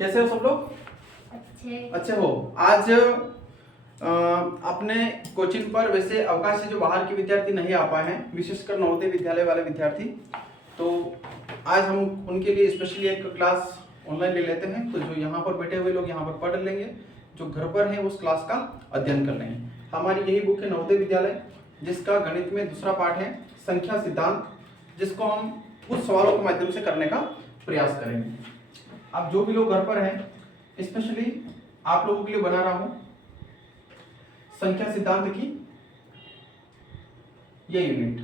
कैसे हो सब लोग? अच्छे हो। आज अपने कोचिंग पर वैसे अवकाश से जो बाहर के विद्यार्थी नहीं आ पाए हैं, विशेषकर नवोदय विद्यालय वाले विद्यार्थी, तो आज हम उनके लिए स्पेशली एक क्लास ऑनलाइन ले लेते हैं। तो जो यहाँ पर बैठे हुए लोग यहाँ पर पढ़ लेंगे, जो घर पर हैं उस क्लास का अध्ययन कर लेंगे। हमारी यही बुक है नवोदय विद्यालय, जिसका गणित में दूसरा पाठ है संख्या सिद्धांत, जिसको हम कुछ सवालों के माध्यम से करने का प्रयास करेंगे। अब जो भी लोग घर पर हैं, स्पेशली आप लोगों के लिए बना रहा हूं संख्या सिद्धांत की ये यूनिट।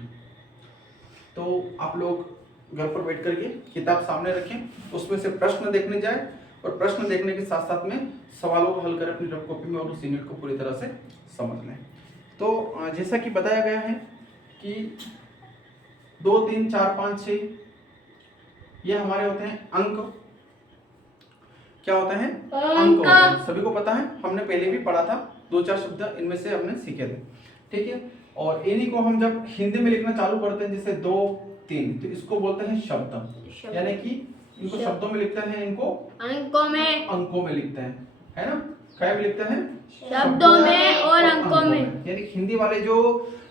तो आप लोग घर पर बैठ करके किताब सामने रखें, उसमें से प्रश्न देखने जाए और प्रश्न देखने के साथ साथ में सवालों को हल करें अपनी रफ कॉपी में और उस यूनिट को पूरी तरह से समझ लें। तो जैसा कि बताया गया है कि 2, 3, 4, 5, 6 ये हमारे होते हैं अंक। क्या होते हैं? अंक होते हैं। सभी को पता है, हमने पहले भी पढ़ा था, 2-4 शब्द इनमें से हमने सीखे थे, ठीक है। और इन्हीं को हम जब हिंदी में लिखना चालू करते हैं, जैसे 2, 3, तो इसको बोलते हैं शब्द, यानी कि इनको शब्दों में लिखते हैं, इनको अंकों में लिखते हैं, है ना। क्या में लिखते हैं? शब्दों में और अंकों में। यानी हिंदी वाले जो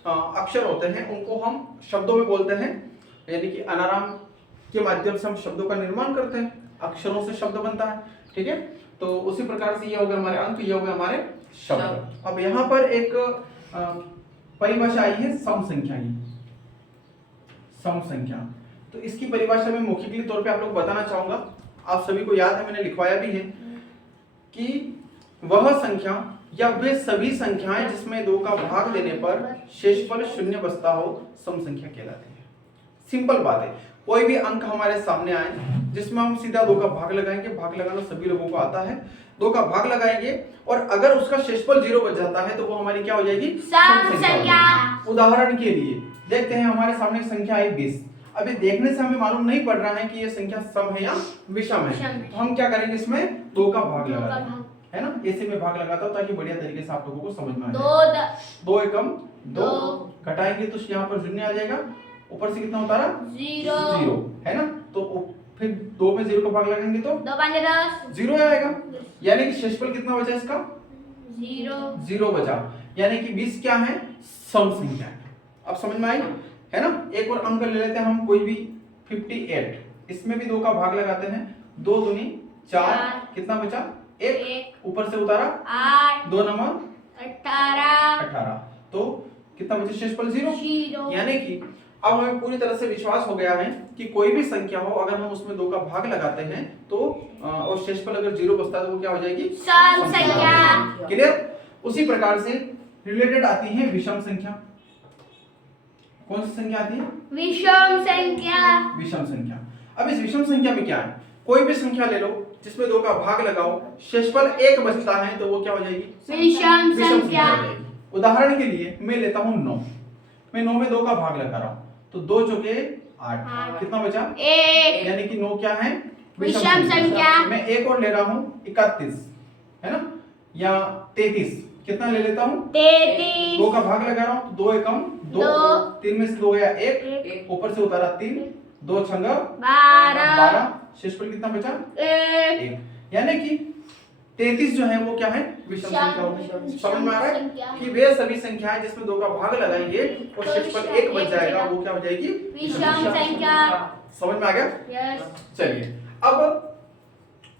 अक्षर होते हैं उनको हम शब्दों में बोलते हैं, यानी कि अनाराम के माध्यम से हम शब्दों का निर्माण करते हैं, अक्षरों से शब्द बनता है, ठीक है। तो उसी प्रकार से ये हो गए हमारे अंक, ये हो गए हमारे शब्द। अब यहाँ पर एक परिभाषा आई है सम संख्या की। सम संख्या, तो इसकी परिभाषा में मौखिकली तौर पे आप लोग बताना चाहूंगा। आप सभी को याद है, मैंने लिखवाया भी है कि वह संख्या या वे सभी संख्याएं जिसमें 2 का भाग देने पर शेषफल 0 बचता हो सम संख्या कहलाती है। सिंपल बात है, कोई भी अंक हमारे सामने आए जिसमें हम सीधा 2 का भाग लगाएंगे, भाग लगाना सभी लोगों को आता है, 2 का भाग लगाएंगे और अगर उसका शेषफल 0 बच जाता है तो वो हमारी क्या हो जाएगी? सम संख्या। उदाहरण के लिए देखते हैं, हमारे सामने संख्या आई 20। अभी देखने से हमें मालूम नहीं पड़ रहा है कि ये संख्या सम है या विषम है, तो हम क्या करेंगे, इसमें 2 का भाग लगा देंगे, है ना। ऐसे में भाग लगाता हूं ताकि बढ़िया तरीके से आप लोगों को समझ में आ जाए। 2 एकम 2, घटाएंगे तो यहाँ पर 0 आ जाएगा, ऊपर से कितना होता रहा? 0, है ना। तो फिर 2 में 0 का भाग लगाएंगे तो 2 5 10 0 आएगा, यानी कि शेषफल कितना बचा इसका? 0 बचा, यानी कि 20 क्या है? सम संख्या है। अब समझ में आई, है ना। एक और अंक ले लेते हैं हम, कोई भी 58, इसमें भी 2 का भाग लगाते हैं, 2 दूनी 4, कितना बचा? 1, ऊपर से उतारा 8, 2 नंबर 18, तो कितना बचा? शेषफल 0, यानी कि अब हमें पूरी तरह से विश्वास हो गया है कि कोई भी संख्या हो, अगर हम उसमें 2 का भाग लगाते हैं तो और शेषफल अगर 0 बचता है तो वो क्या हो जाएगी? सम संख्या। क्लियर। उसी प्रकार से रिलेटेड आती है विषम संख्या। कौन सी संख्या आती है? विषम संख्या। विषम संख्या। अब इस विषम संख्या में क्या है, कोई भी संख्या ले लो जिसमें 2 का भाग लगाओ, शेषफल 1 बचता है तो वो क्या हो जाएगी? विषम संख्या। हो जाएगी। उदाहरण के लिए मैं लेता हूं 9, मैं 9 में 2 का भाग लगा रहा हूं, तो 2 चौके 8, कितना बचा? 1, यानी कि 9 क्या है? विषम संख्या। मैं एक और ले रहा हूं 31, है ना, या 33, कितना ले लेता हूं? 33, 2 का भाग लगा रहा हूं, 2 एकम 2, 3 में से 2 गया 1, ऊपर से उतारा 3, 2 छंगा 12, शेषफल कितना बचा? 1, यानी कि 33 जो है वो क्या है? विषम संख्या होगी। समझ में आ रहा है कि वे सभी संख्याएं जिसमें 2 का भाग लगाएंगे और शेषफल 1 बच जाएगा, वो क्या हो जाएगी? विषम संख्या। समझ में आ गया? यस। चलिए, अब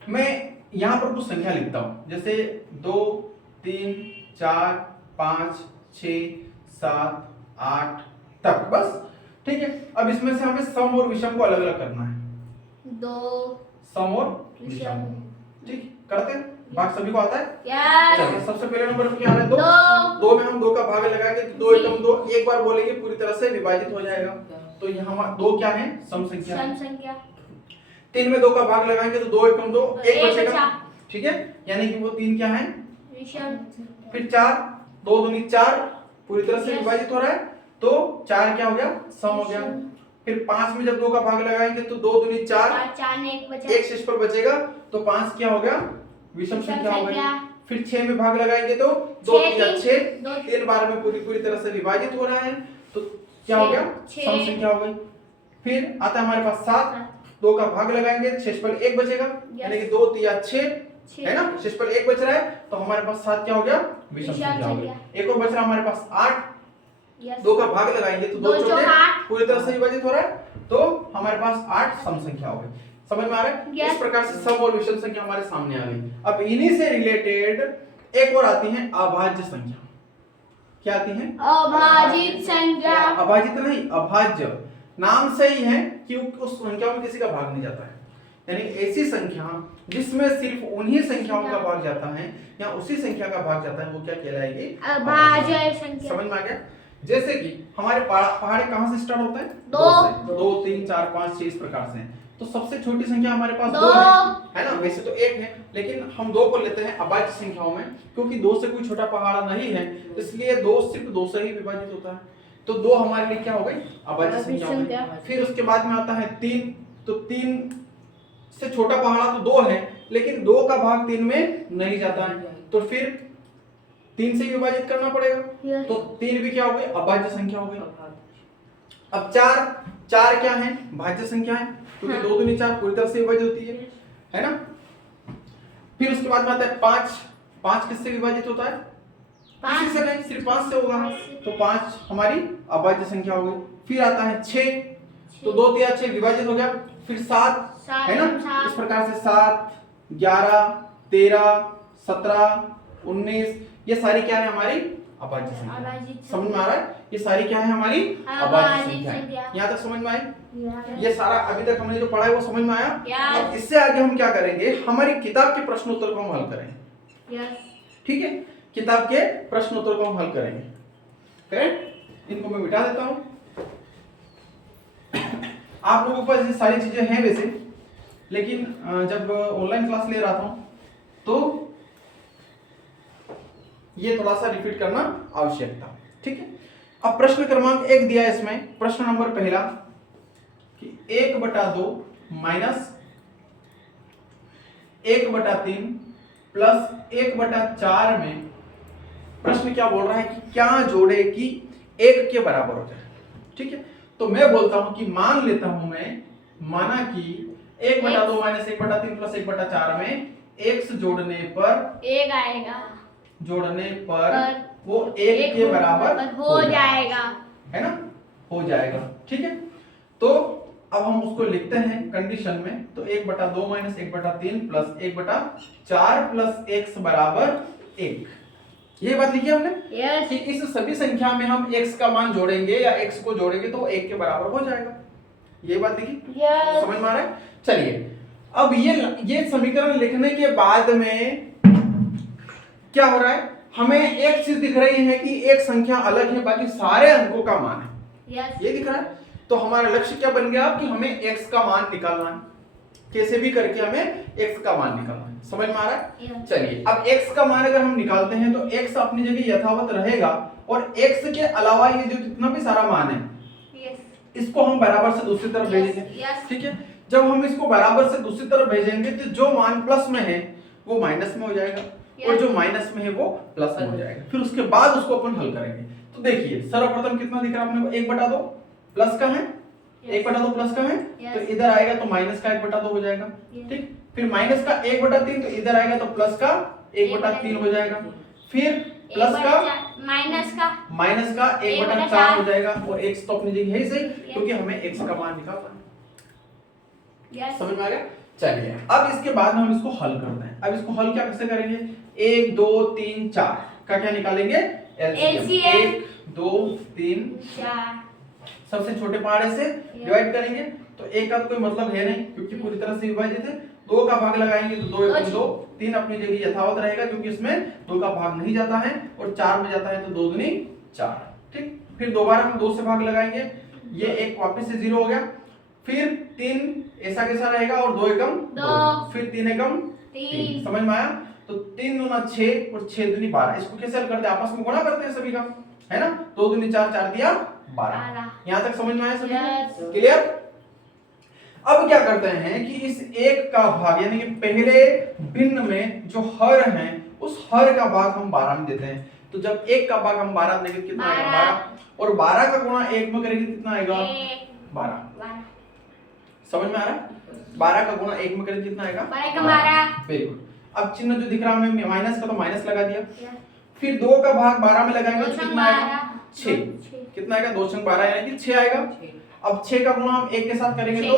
मैं यहाँ पर कुछ संख्या लिखता हूँ, जैसे 2, 3, 4, 5, 6, 7, 8 तक, बस, ठीक है। अब इसमें से हमें सम और विषम को अलग अलग करना है। 2 सम और विषम, ठीक, करते हैं। भाग सभी को आता है? यस। सबसे पहले नंबर पे क्या आ रहा है? 2 में हम 2 का भाग लगाएंगे तो 2 एकम 2, एक बार बोलेंगे पूरी तरह से विभाजित हो जाएगा, तो यहाँ 2 क्या है? सम संख्या। सम संख्या। 3 में 2 का भाग लगाएंगे तो 2 एकम 2, 1 बचेगा, ठीक है, यानी कि वो 3 क्या है? विषम। फिर 4, 2 दूनी 4, पूरी तरह से विभाजित हो रहा है, तो 4 क्या हो गया? सम हो गया। फिर 5 में जब 2 का भाग लगाएंगे तो 2 दूनी 4, 4 में 1 बचा, 1 शेषफल बचेगा, तो 5 क्या हो गया? विषम संख्या हो गई। फिर 6 में भाग लगाएंगे तो 2 3 6, 3 बार में पूरी तरह से विभाजित हो रहा है, तो क्या हो गया? सम संख्या हो गई। फिर आता है हमारे पास 7, 2 का भाग लगाएंगे, शेषफल 1 बचेगा, यानी कि 2 3 6 है ना, शेषफल 1 बच रहा है, तो हमारे पास 7 क्या हो गया, विषम संख्या हो गई। एक और बच रहा हमारे पास 8, 2 का भाग लगाएंगे तो 2 चौके पूरी तरह से विभाजित हो रहा है, तो हमारे पास 8 सम संख्या हो गई। समझ में आ रहा है? इस प्रकार से सम और विषम संख्या हमारे सामने आ गई। अब इन्हीं से रिलेटेड एक और आती है अभाज्य संख्या। क्या आती है? अभाजित संख्या। अभाजित नहीं, अभाज्य। नाम से ही है कि उस संख्या में किसी का भाग नहीं जाता है, यानी ऐसी संख्या जिसमें सिर्फ उन्हीं संख्याओं का भाग जाता है या उसी संख्या का भाग जाता है, वो क्या कहलाएगी? अभाज्य संख्या। समझ में आ गया? जैसे कि हमारे पहाड़े कहां से स्टार्ट होते हैं? 2 3 4 5 6 इस प्रकार से। तो सबसे छोटी संख्या हमारे पास 2 है ना, वैसे तो 1 है, लेकिन हम 2 को लेते हैं अभाज्य संख्याओं में, क्योंकि 2 से कोई छोटा पहाड़ा नहीं है, इसलिए 2 सिर्फ 2 से ही विभाजित होता है, तो 2 हमारे लिए क्या हो गई? अभाज्य संख्या हो गई। फिर उसके बाद में आता है 3, तो 3 से छोटा पहाड़ा तो 2 है, लेकिन 2 का भाग 3 में नहीं जाता है, तो फिर 3 से विभाजित करना पड़ेगा, तो 3 भी क्या हो गई? अभाज्य संख्या हो गई। अब 4 क्या है? भाज्य संख्या है, क्योंकि 2 दूनी 4 पूरी तरह से विभाजित होती है ना। फिर उसके बाद में आता है 5 किससे विभाजित होता है? किसी से नहीं, सिर्फ 5 से होगा, तो 5 हमारी अभाज्य संख्या हो गई। फिर आता है 6, तो 2 3 6 विभाजित हो गया। फिर 7 है ना, इस प्रकार से 7 11 13 17 19 ये सारी क्या है? हमारी अभाज्य संख्या। समझ में आ रहा है? ये सारी क्या है? हमारी अभाज्य संख्या है। यहाँ तक समझ में आई? ये सारा अभी तक हमने जो पढ़ा है वो समझ में आया? अब इससे आगे हम क्या करेंगे? हमारी किताब के प्रश्न उत्तर को हम हल करेंगे। ठीक है, किताब के प्रश्न उत्तर को हम हल करेंगे। करेक्ट? इनको मैं मिटा देता हूं। आप लोगों के पास ये सारी चीजें हैं वैसे, लेकिन जब ऑनलाइन क्लास ले रहा था तो ये थोड़ा सा रिपीट करना आवश्यक था। ठीक है, अब प्रश्न क्रमांक 1 दिया है इसमें। प्रश्न नंबर पहला कि 1/2 माइनस 1/3 प्लस 1/4 में प्रश्न क्या बोल रहा है कि क्या जोड़े कि 1 के बराबर हो जाए। ठीक है, तो मैं बोलता हूं कि मान लेता हूं मैं, माना कि 1/2 माइनस 1/3 प्लस 1/4 में x जोड़ने पर 1 आएगा, जोड़ने पर वो 1 के बराबर हो जाएगा, है ना, हो जाएगा। ठीक है, तो अब हम उसको लिखते हैं कंडीशन में, तो 1/2 माइनस 1/3 प्लस 1/4 प्लस x बराबर 1। ये बात लिखी हमने कि इस सभी संख्या में हम x का मान जोड़ेंगे या x को जोड़ेंगे तो 1 के बराबर हो जाएगा। ये बात लिखी? समझ में आ रहा है? चलिए, अब ये समीकरण लिखने के बाद में क्या हो रहा है? हमें एक चीज दिख रही है कि एक संख्या अलग है, बाकी सारे अंकों का मान है। ये दिख रहा है, तो हमारा लक्ष्य क्या बन गया कि हमें x का मान निकालना है, कैसे भी करके हमें x का मान निकालना है। समझ में आ रहा है? चलिए, अब x का मान अगर हम निकालते हैं तो x अपनी जगह यथावत रहेगा, और x के अलावा ये जो जितना भी सारा मान है इसको हम बराबर से दूसरी तरफ भेजेंगे। ठीक है, जब हम इसको बराबर से दूसरी तरफ भेजेंगे तो जो मान प्लस में है वो माइनस में हो जाएगा, और जो माइनस में है वो प्लस में हो जाएगा। फिर उसके बाद उसको अपन हल करेंगे। तो देखिए, सर्वप्रथम कितना दिख रहा है अपने को? 1/2 प्लस का है, 1/2 प्लस का है, तो इधर आएगा तो माइनस का 1/2 हो जाएगा। ठीक, फिर माइनस का 1/3, तो इधर आएगा तो प्लस का 1/3 हो जाएगा। फिर प्लस का माइनस का 1/4 हो जाएगा, और x तो अपनी जगह है ही सही, क्योंकि हमें x का मान निकालना है। समझ में आ गया? चलिए, अब इसके बाद हम इसको हल करते हैं। अब इसको हल क्या कैसे करेंगे? 1 2 3 4 का क्या निकालेंगे? एलसीएम। 1 2 3 4 सबसे छोटे पहाड़े से डिवाइड करेंगे, तो 1 का तो कोई मतलब है नहीं, क्योंकि पूरी तरह से विभाजित है। 2 का भाग लगाएंगे तो 2 1 2, 3 अपनी जगह यथावत रहेगा, क्योंकि इसमें 2 का भाग नहीं जाता है, और 4 में जाता है तो 2 दूनी 4। ठीक, फिर दोबारा हम 2 से भाग लगाएंगे, ये 1 वापस से 0 हो गया। फिर 3 ऐसा कैसा रहेगा, और 2 एकम 2, फिर 3 एकम 3। समझ में आया? तो 3 दूना 6 और 6 दूनी 12। इसको कैसे हल करते हैं? आपस में गुणा करते हैं सभी का, है ना। 2 दूनी 4, 4 दिया 12। यहाँ तक समझ में आया सभी को? क्लियर? अब क्या करते हैं कि इस 1 का भाग, यानी कि पहले भिन्न में जो हर है उस हर का भाग हम 12 में देते हैं। तो जब 1 का भाग हम 12 देंगे कितना आएगा? 12, और 12 का गुणा 1 में करेंगे कितना आएगा? 12। समझ में आ रहा है? 12 का गुणा 1 में करें कितना आएगा? 12। Very good. अब चिन्ह जो दिख रहा है हमें माइनस का, तो माइनस लगा दिया। फिर 2 का भाग 12 में लगाएंगे तो कितना आएगा? 6। कितना आएगा? 2 संग 12 यानी कि 6 आएगा। अब 6 का गुणा हम 1 के साथ करेंगे तो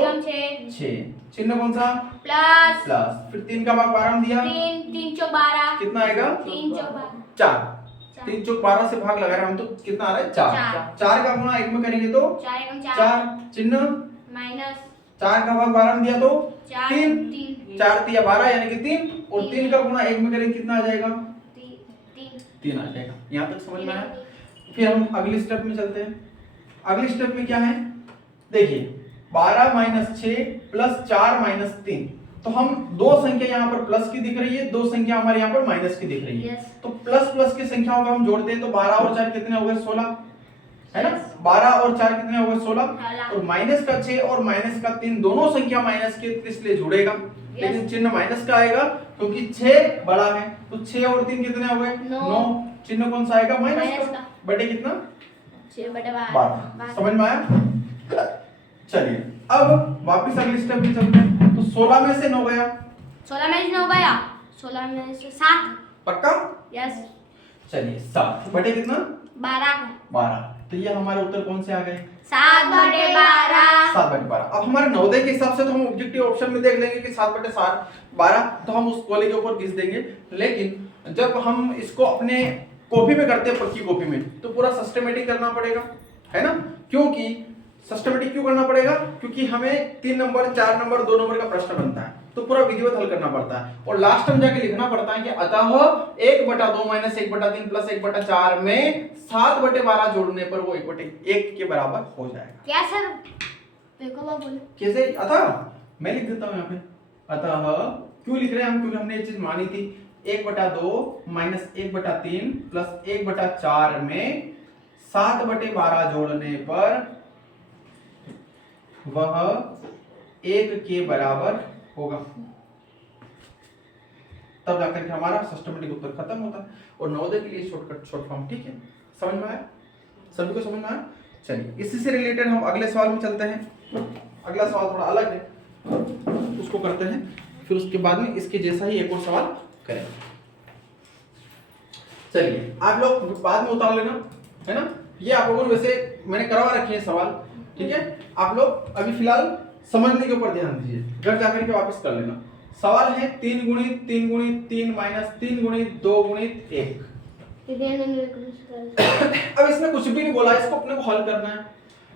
6। चिन्ह कौन सा? प्लस। फिर 3 का भाग 12 में दिया, 3 चौक 12। कितना आएगा? 3 चौक 12। 4। 3 चौक 12 से भाग लगा रहे हैं हम, तो कितना आ रहा है? 4। 4 का गुणा 1 में करेंगे तो 4। चिन्ह माइनस 4 का भाग 12 में दिया तो 3। 3 4 तिया 12 यानी कि 3, और 3 का गुणा 1 में करेंगे कितना आ जाएगा? 3 आ जाएगा। यहाँ तक समझ में आया? फिर हम अगले स्टेप में चलते हैं। अगले स्टेप में क्या है? देखिए 12 माइनस 6 प्लस 4 माइनस 3, तो हम दो संख्या यहाँ पर प्लस की दिख रही है, दो संख्या हमारे यहाँ पर माइनस की दिख रही है। तो प्लस प्लस की संख्याओं को हम जोड़ते हैं तो 12 और 4 कितने हो गए? 16, है ना? 12 और 4 कितने हो गए? 16। और माइनस का 6 और माइनस का 3 दोनों संख्या माइनस के, इसलिए जुड़ेगा, लेकिन चिन्ह माइनस का आएगा क्योंकि 6 बड़ा है। तो 6 और 3 कितने हो गए? 9। चिन्ह कौन सा आएगा? माइनस का। बटे कितना? 12। समझ में आया? चलिए अब वापस अगले स्टेप में चलते हैं। तो 16 में से 9 गया, 16 में से 9 गया, 16 में से 7। पक्का? यस। चलिए 7 बटे कितना? 12। तो ये हमारे उत्तर कौन से आ गए? 7/12। 7/12। अब हमारे नवोदय के हिसाब से तो हम ऑब्जेक्टिव ऑप्शन में देख लेंगे कि 7/12 तो हम उस वाले के ऊपर घिस देंगे, लेकिन जब हम इसको अपने कॉपी में करते हैं, पक्की कॉपी में, तो पूरा सिस्टमेटिक करना पड़ेगा, है ना? क्योंकि सिस्टमेटिक क्यों करना पड़ेगा? क्योंकि हमें 3 नंबर 4 नंबर 2 नंबर का प्रश्न बनता है, तो पूरा विधिवत हल करना पड़ता है, और लास्ट में जाके लिखना पड़ता है कि अतः 1/2 माइनस 1/3 प्लस 1/4 में 7/12 जोड़ने पर वो 1/1 के बराबर हो जाएगा। क्या सर? देखो बाबू बोलो कैसे? अतः मैं लिख देता हूं यहाँ पे। अतः क्यों लिख रहे हैं हम? क्योंकि हमने ये चीज मानी थी, 1/2 माइनस 1/3 प्लस 1/4 में 7/12 जोड़ने पर वह 1 के बराबर होगा, तब जाकर के हमारा सिस्टमेटिक उत्तर खत्म होता है। और नवोदय के लिए शॉर्टकट शॉर्ट फॉर्म, ठीक है? समझ में आया? सभी को समझ में आया? चलिए इसी से रिलेटेड हम अगले सवाल में चलते हैं। अगला सवाल थोड़ा अलग है, उसको करते हैं, फिर उसके बाद में इसके जैसा ही एक और सवाल करेंगे। चलिए आप लोग बाद में उतार लेना, है ना? ये आप लोगों ने वैसे मैंने करवा रखे हैं सवाल, ठीक है? आप लोग अभी फिलहाल समझने के ऊपर ध्यान दीजिए, घर जाकर के वापस कर लेना। सवाल है 3 गुणित 3 गुणित 3 माइनस 3 गुणित 2 गुणित 1। अब इसमें कुछ भी नहीं बोला, इसको अपने को हल करना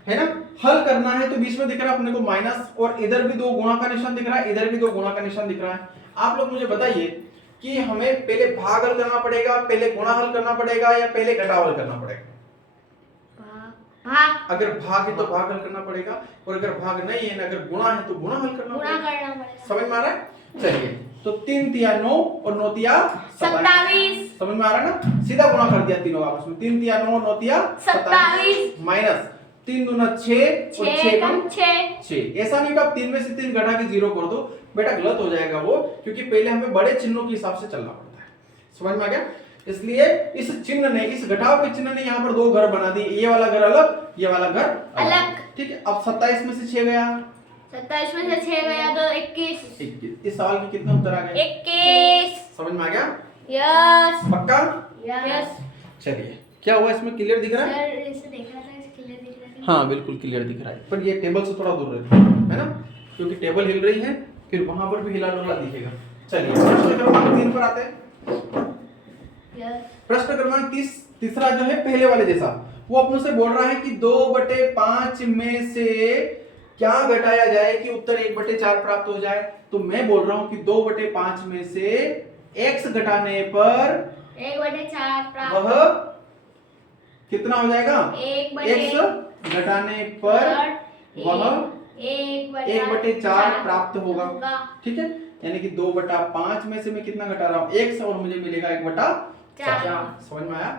है ना? हल करना है तो बीच में दिख रहा है अपने को माइनस, और इधर भी 2 गुणा का निशान दिख रहा है, इधर भी 2 गुणा का निशान दिख रहा है। आप लोग मुझे बताइए कि हमें पहले भाग हल करना पड़ेगा, पहले गुणा हल करना पड़ेगा, या पहले घटाव हल करना पड़ेगा? भाग। अगर भाग है तो भाग हल करना पड़ेगा, और अगर भाग नहीं है ना, अगर गुणा है तो गुणा हल करना पड़ेगा। समझ में आ रहा है? चलिए तो 3 तिया 9 और 9 तिया 27। समझ में आ रहा है ना? सीधा गुणा कर दिया तीनों आपस में, 3 तिया 9 9 तिया 27 माइनस 3 दूना 6 और 6 कम 6। ऐसा नहीं कि आप 3 में से 3 घटा के 0 कर दो, बेटा गलत हो जाएगा वो, क्योंकि पहले हमें बड़े चिन्हों के हिसाब से चलना पड़ता है। समझ में आ गया? इसलिए इस चिन्ह ने, इस घटाव के चिन्ह ने यहाँ पर 2 घर बना दिए, ये वाला घर अलग, ये वाला घर अलग, ठीक है? अब 27 में से 6 गया, 27 में से 6 गया तो 21। इस सवाल के कितने उत्तर आ गए? 21। समझ में आ गया? यस। पक्का? यस। चलिए क्या हुआ, इसमें क्लियर दिख रहा है? सर इसे देख रहा था, इसे क्लियर दिख रहा है। हाँ बिल्कुल क्लियर दिख रहा है, पर ये टेबल से थोड़ा दूर रहता है ना, क्योंकि टेबल हिल रही है, फिर वहां पर भी हिला डुला दिखेगा। चलिए प्रश्न क्रमांक 3 पर आते हैं। प्रश्न क्रमांक तीसरा जो है पहले वाले जैसा, वो अपनों से बोल रहा है कि 2/5 में से क्या घटाया जाए कि उत्तर 1/4 प्राप्त हो जाए। तो मैं बोल रहा हूं कि 2/5 में से x घटाने पर 1/4 प्राप्त, वह कितना हो जाएगा? 1/4 घटाने पर वह 1/4 प्राप्त होगा, ठीक है? यानी कि 2/5 में से मैं कितना घटा रहा हूं? x, और मुझे मिलेगा 1/4। समझ में आया?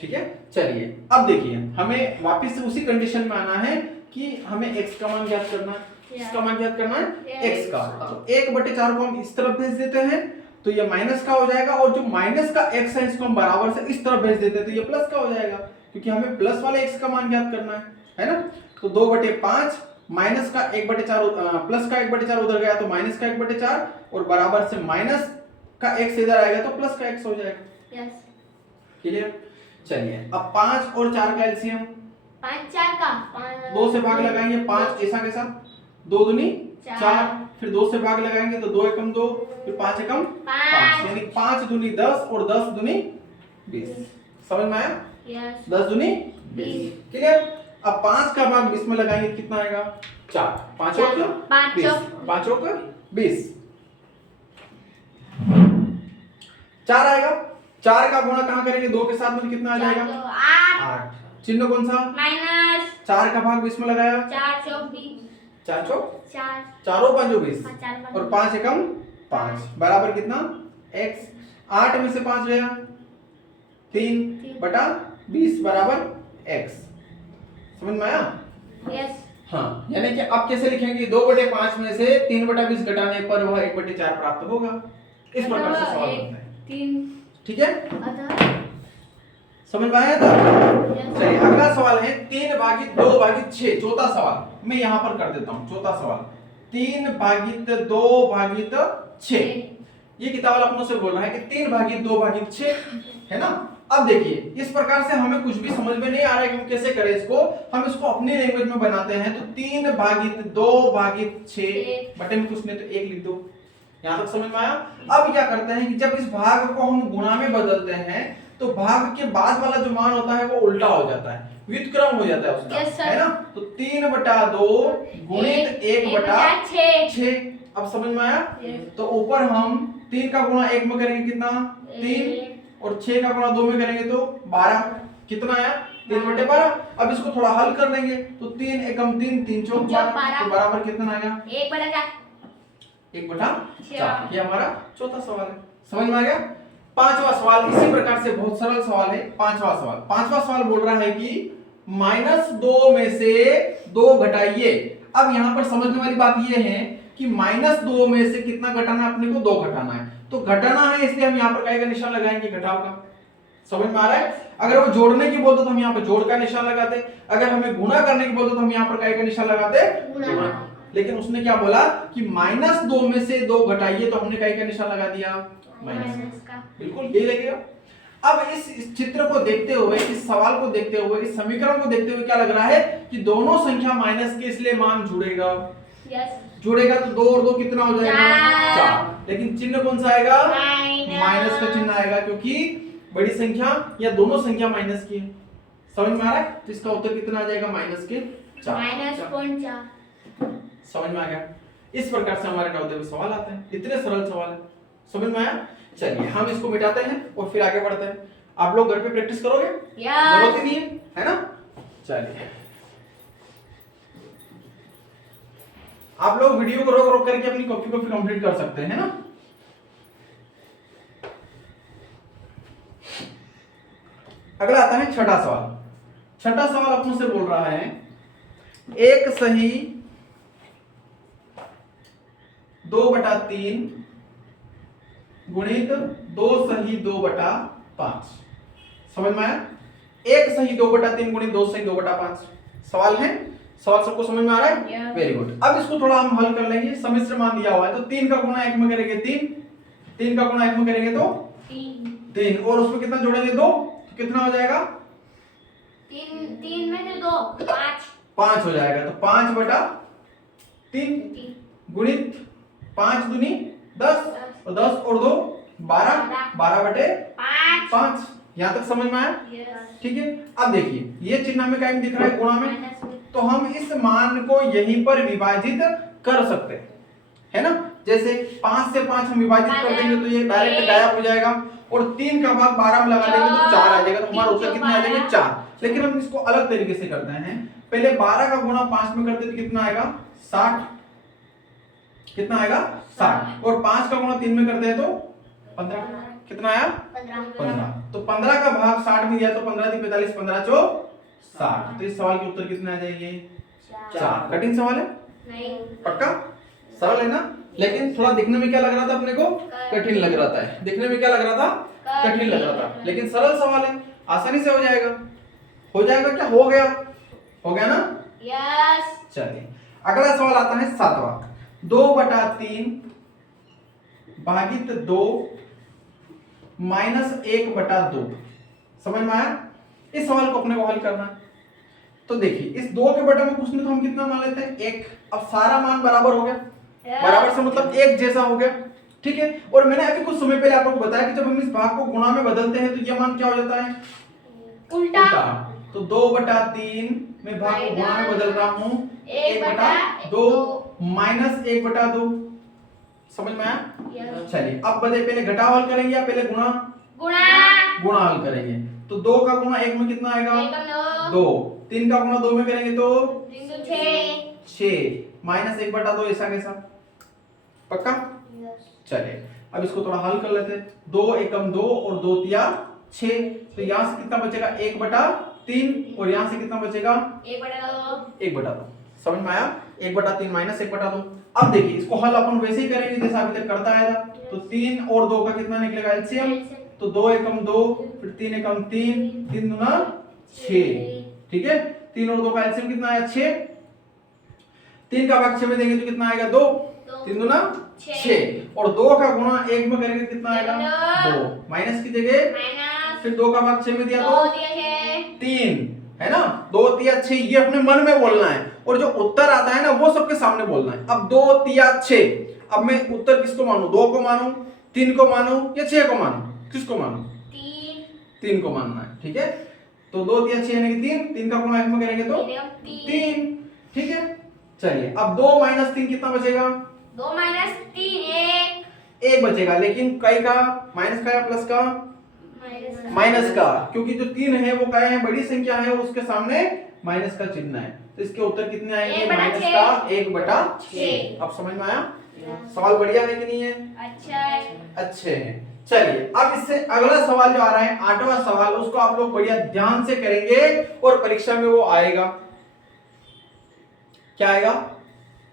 ठीक है। चलिए अब देखिए, हमें वापस से उसी कंडीशन में आना है कि हमें x का मान ज्ञात करना है। इसका मान ज्ञात करना है x का। तो 1/4 को हम इस तरफ भेज देते हैं तो ये माइनस का हो जाएगा, और जो माइनस का x है इसको हम बराबर से इस तरफ भेज देते हैं तो ये प्लस का हो जाएगा, क्योंकि हमें प्लस वाले x का मान ज्ञात करना है ना? तो 2/5 माइनस का 1/4 प्लस का 1/4 उधर गया तो माइनस का 1/4 और बराबर से माइनस का x इधर आएगा तो प्लस का x हो जाएगा। यस। क्लियर? चलिए अब 5 और 4 का एलसीएम 5 4 का 2 से भाग लगाएंगे 5 ऐसा के साथ 2 दूनी 4 फिर 2 से भाग लगाएंगे तो 2 एकम 2 फिर 5 एकम 5 यानी 5 दूनी 10 और 10 दूनी 20। समझ में आया? यस। 10 दूनी 20। क्लियर? अब 5 का भाग 20 में लगाएंगे तो कितना आएगा? 4 5 और 5 और 20 4 आएगा। 4 का गुणा कहां करेंगे? 2 के साथ में कितना आ जाएगा? 8। चिन्ह कौन सा? माइनस। 4 का भाग 20 में लगाया 4 चौक 20 4 चौक 4 चारों 5 20 हाँ, 4 और 5 एकम 5 बराबर कितना? x। 8 में से 5 गया 3/20 बराबर x। समझ में आया? यस। हाँ, यानी कि अब कैसे लिखेंगे? 2/5 में से 3/20 घटाने पर वह 1/4 प्राप्त होगा। इस प्रकार से सवाल बनता है। 3 ठीक है? आधा। समझ में आया था? चलिए अगला सवाल है 3/2/6 चौथा सवाल मैं यहां पर कर देता हूं। चौथा सवाल 3/2/6 ये किताब वाला अपनों से बोल रहा है कि 3/2/6 है ना। अब देखिए इस प्रकार से हमें कुछ भी समझ में नहीं आ रहा है कि हम कैसे करें इसको। हम इसको अपनी लैंग्वेज में बनाते हैं तो 3/2/6 बटे में कुछ नहीं तो 1 लिख दो। यहां तक समझ में आया? अब क्या करते हैं कि जब इस भाग को हम गुणा में बदलते हैं तो भाग के बाद वाला जो मान होता है वो उल्टा हो जाता है, व्युत्क्रम हो जाता है उसका। yes, है ना। तो 3/2 गुणित 1/6। अब समझ में आया? तो ऊपर हम 3 का गुणा 1 में करेंगे कितना? 3 और 6 का गुणा 2 में करेंगे तो 12। कितना आया? 3/12। अब इसको थोड़ा हल कर लेंगे तो 3 एकम 3 3 चौक 12 तो बराबर कितना आएगा? 1/4। ये हमारा चौथा सवाल है। समझ में आ गया? पांचवा सवाल इसी प्रकार से बहुत सरल सवाल है। पांचवा सवाल बोल रहा है कि -2 में से 2 घटाइए। अब यहां पर समझने वाली बात यह है कि -2 में से कितना घटाना है? अपने को 2 घटाना है। तो घटाना है इसलिए हम यहां पर काय का निशान लगाएंगे? घटाव का। समझ में आ रहा है? अगर वो जोड़ने की बोलते तो हम यहां पर जोड़ का निशान लगाते, अगर हमें गुणा करने की बोलते तो हम यहां पर काय का निशान लगाते? गुणा। लेकिन उसने क्या बोला कि -2 में से 2 घटाइए तो हमने काय का निशान लगा दिया? माइनस का। बिल्कुल यही लगेगा। अब इस चित्र को देखते हुए, इस सवाल को देखते हुए, इस समीकरण को देखते हुए क्या लग रहा है कि दोनों संख्या माइनस के इसलिए मान जुड़ेगा। जुड़ेगा तो 2 और 2 कितना हो जाएगा? 4। लेकिन चिन्ह कौन सा आएगा? माइनस का चिन्ह आएगा क्योंकि बड़ी संख्या या दोनों संख्या माइनस की है। समझ में आ रहा है? तो इसका उत्तर कितना आ जाएगा? -4। समझ में आ गया? इस प्रकार से हमारे नवोदय में सवाल आते हैं। इतने सरल सवाल है। समझ में आया? चलिए हम इसको मिटाते हैं और फिर आगे बढ़ते हैं। आप लोग घर पे प्रैक्टिस करोगे? जरूरत ही नहीं है ना? चलिए आप लोग वीडियो को रोक रोक करके अपनी कॉपी को कंप्लीट कर सकते हैं ना। अगला आता है छठा सवाल। छठा सवाल अपनों से बोल रहा है एक सही 2/3 गुणित 2 सही 2/5। समझ में आया? एक सही 2/3 गुणित 2 सही 2/5 सवाल है। सवाल सबको समझ में आ रहा है? Very good. अब इसको थोड़ा हम हल कर लेंगे। सम्मिश्र मान दिया हुआ है तो 3 का गुणा 1 में करेंगे 3 का गुणा 1 में करेंगे तो 3 और उसमें कितना जोड़ेंगे? 2 तो कितना हो जाएगा? 3 में से 2 5 हो जाएगा। तो 5/3 गुणित 5 दूनी 10 और 10 और 2 12/5। यहां तक समझ में आया? ठीक है। अब देखिए ये चिन्ह में कहीं दिख रहा है? गुणा में। तो हम इस मान को यहीं पर विभाजित कर सकते हैं, है ना। जैसे 5 से 5 हम विभाजित कर देंगे तो ये डायरेक्ट गायब हो जाएगा और 3 का भाग 12 में लगा देंगे तो 4 आ जाएगा। तो हमारा उत्तर कितना आ जाएगा? 4। लेकिन हम इसको अलग तरीके से करते हैं। पहले 12 का गुणा 5 में करते तो कितना आएगा? 60। कितना आएगा? 60। और 5 का गुणा 3 में करते हैं तो 15। कितना आया? 15। तो 15 का भाग 60 में दिया तो 15 × 45 15 चौक 60। तो इस सवाल के उत्तर कितने आ जाएंगे? 4। कठिन सवाल है? नहीं। पक्का? सरल है ना। लेकिन थोड़ा दिखने में क्या लग रहा था अपने को? कठिन लग रहा था। दिखने में क्या लग रहा था? कठिन लग रहा था। लेकिन सरल सवाल है, आसानी से हो जाएगा। हो जाएगा क्या? हो गया? हो गया ना? यस। चलिए अगला सवाल आता है 7वां, 2/3 भागित 2 माइनस 1/2। समझ में आया? इस सवाल को अपने को हल करना है। तो देखिए इस 2 के बटे में कुछ नहीं तो हम कितना मान लेते हैं 1। अब सारा मान बराबर हो गया, बराबर से मतलब एक जैसा हो गया, ठीक है। और मैंने अभी कुछ समय पहले आप लोगों को बताया कि जब हम इस भाग को गुणा में बदलते हैं तो ये मान क्या हो जाता है? उल्टा। तो 2/3 में भाग को गुणा में बदल रहा हूं 1/2 माइनस 1/2। समझ में आया? चलिए अब पहले घटाव हल करेंगे या पहले गुणा? गुणा हल करेंगे। तो 2 का गुणा 1 में कितना आएगा? 2। 3 का गुणा 2 में करेंगे तो 6 माइनस 1/2। ऐसा कैसा? पक्का? चलिए अब इसको थोड़ा हल कर लेते हैं। 2 एकम 2 और 2 तिया 6। तो यहां से कितना बचेगा? 1/3 और यहां से कितना बचेगा? 1/2। समझ में आया? 1/3 माइनस 1/2। अब देखिए इसको हल अपन वैसे ही करेंगे जैसा अभी तक करता आया था। तो 3 और 2 का कितना निकलेगा? एलसीएम। तो 2 एकम 2 फिर 3 एकम 3, 3 दूना 6, ठीक है। 3 और 2 का एलसीएम कितना आया? 6। 3 का भाग 6 में देंगे तो कितना आएगा? 2। 3 दूना 6 और 2 का गुणा 1 में करेंगे कितना आएगा? 2 माइनस की जगह फिर 2 का भाग 6 में दिया तो 3, है ना। 2 तिया 6 ये अपने मन में बोलना है और जो उत्तर आता है ना वो सबके सामने बोलना है। अब 2 तिया 6, अब मैं उत्तर किसको मानूं? 2 को मानूं, 3 को मानूं या 6 को मानूं? किसको मानूं? 3 को मानना है, ठीक है। तो 2 तिया 6 यानी कि 3, 3 का गुणा 1 में करेंगे तो 3, ठीक है। चलिए अब 2 माइनस 3 कितना बचेगा? 2 माइनस 3 1 बचेगा, लेकिन कई का माइनस का या प्लस का? माइनस का, क्योंकि जो 3 है वो क्या है? बड़ी संख्या है और उसके सामने माइनस का चिन्ह है। तो इसके उत्तर कितने आएंगे? माइनस का 1/6। अब समझ में आया? सवाल बढ़िया है कि नहीं है? अच्छे हैं। चलिए अब इससे अगला सवाल जो आ रहा है 8वां सवाल, उसको आप लोग बढ़िया ध्यान से करेंगे और परीक्षा में वो आएगा। क्या आएगा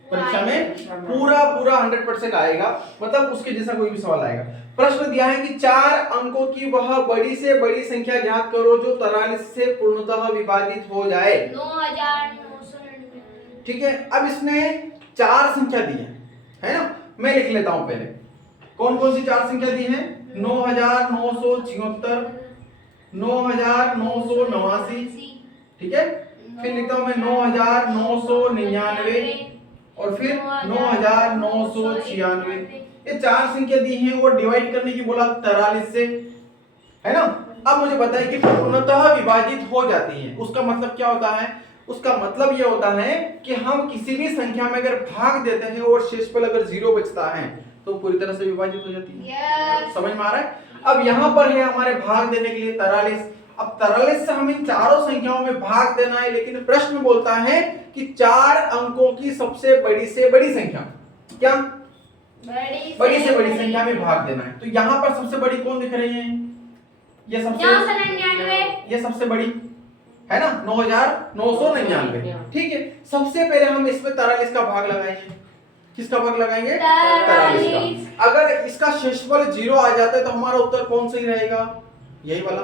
परीक्षा में? पूरा 100% आएगा, मतलब उसके जैसा कोई भी सवाल आएगा। प्रश्न दिया है कि 4 अंकों की वह बड़ी से बड़ी संख्या ज्ञात करो जो 43 से पूर्णतः विभाजित हो जाए। 9999। ठीक है। अब इसने 4 संख्या दी है ना। मैं लिख लेता हूं पहले कौन कौन सी 4 संख्या दी है। 9976, 9989, ठीक है। फिर लिखता हूं मैं 9999 और फिर 9996। ये 4 संख्या दी है और डिवाइड करने की बोला 43 से, है ना। अब मुझे बताइए कि पूर्णतः विभाजित हो जाती है, उसका मतलब क्या होता है? उसका मतलब यह होता है कि हम किसी भी संख्या में अगर भाग देते हैं और शेषफल अगर 0 बचता है तो पूरी तरह से विभाजित हो जाती है। समझ में आ रहा है? अब यहां पर है हमारे भाग देने के लिए 43। अब 43 से हमें चारों संख्याओं में भाग देना है, लेकिन प्रश्न बोलता है कि 4 अंकों की सबसे बड़ी से बड़ी संख्या, क्या बड़ी से बड़ी संख्या में भाग देना है। तो यहाँ पर सबसे बड़ी कौन दिख रही है? ये सबसे बड़ी है ना 9999, ठीक है। सबसे पहले हम इसमें 43 का भाग लगाएंगे। किसका भाग लगाएंगे? 43 का। अगर इसका शेषफल 0 आ जाता है तो हमारा उत्तर कौन सही रहेगा? यही वाला,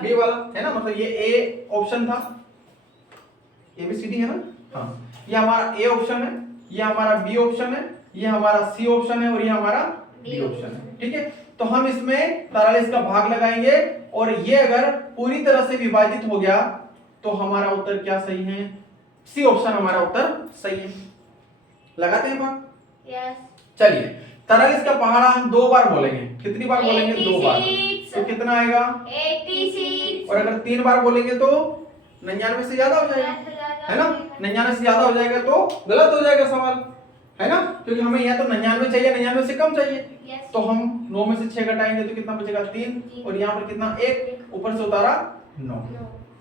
बी वाला, है ना। मतलब ये ए ऑप्शन था, एबीसीडी है ना। हाँ, ये हमारा ए ऑप्शन है, ये हमारा बी ऑप्शन है, ये हमारा सी ऑप्शन है और ये हमारा डी ऑप्शन है, ठीक है। तो हम इसमें 43 का भाग लगाएंगे और ये अगर पूरी तरह से विभाजित हो गया तो हमारा उत्तर क्या सही है? सी ऑप्शन हमारा उत्तर सही है। लगाते हैं भाग? यस। चलिए 43 का पहाड़ा हम 2 बार बोलेंगे। कितनी बार बोलेंगे? 2 बार। तो कितना आएगा? 86। और अगर 3 बार बोलेंगे तो 99 से ज्यादा हो जाएगा, है ना। 99 से ज्यादा हो जाएगा तो गलत हो जाएगा सवाल, है ना, क्योंकि हमें यहाँ तो 99 चाहिए, 99 से कम चाहिए। तो हम 9 में से 6 घटाएंगे तो कितना बचेगा? 3 और यहाँ पर कितना? 1, ऊपर से उतारा 9।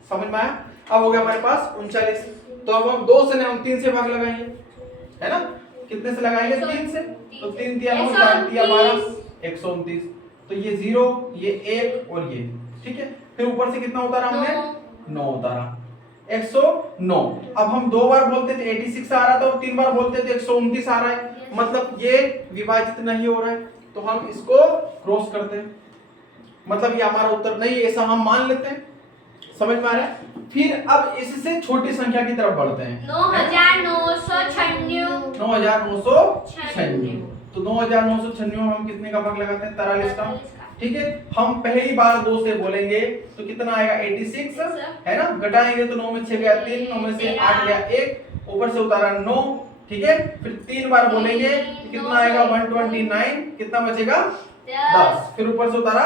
समझ में आया? अब हो गया हमारे पास 39। तो अब हम 2 से नहीं, हम 3 से भाग लगाएंगे, है ना। कितने से लगाएंगे? 3 से। तो 3 तिया 9, 4 तिया 12, 129। तो ये 0, ये 1 और ये, ठीक है। फिर ऊपर से कितना उतारा हमने? 9 उतारा, 109। अब हम 2 बार बोलते थे 86 आ रहा था और 3 बार बोलते थे 129 आ रहा है, मतलब ये विभाजित नहीं हो रहा है। तो हम इसको क्रॉस करते हैं, मतलब ये हमारा उत्तर नहीं, ऐसा हम मान लेते हैं। समझ में आ रहा है? फिर अब इससे छोटी संख्या की तरफ बढ़ते हैं। 9,996 9,996। तो 9,996 हम कितने का भाग लगाते हैं? 43 का। ठीक है, हम पहली बार 2 से बोलेंगे तो कितना आएगा? 86 है ना। घटाएंगे तो 9 में 6 गया 3, 9 में से 8 गया 1, ऊपर से उतारा 9। ठीक है, फिर 3 बार बोलेंगे तो कितना आएगा? 129। कितना बचेगा? 10। फिर ऊपर से उतारा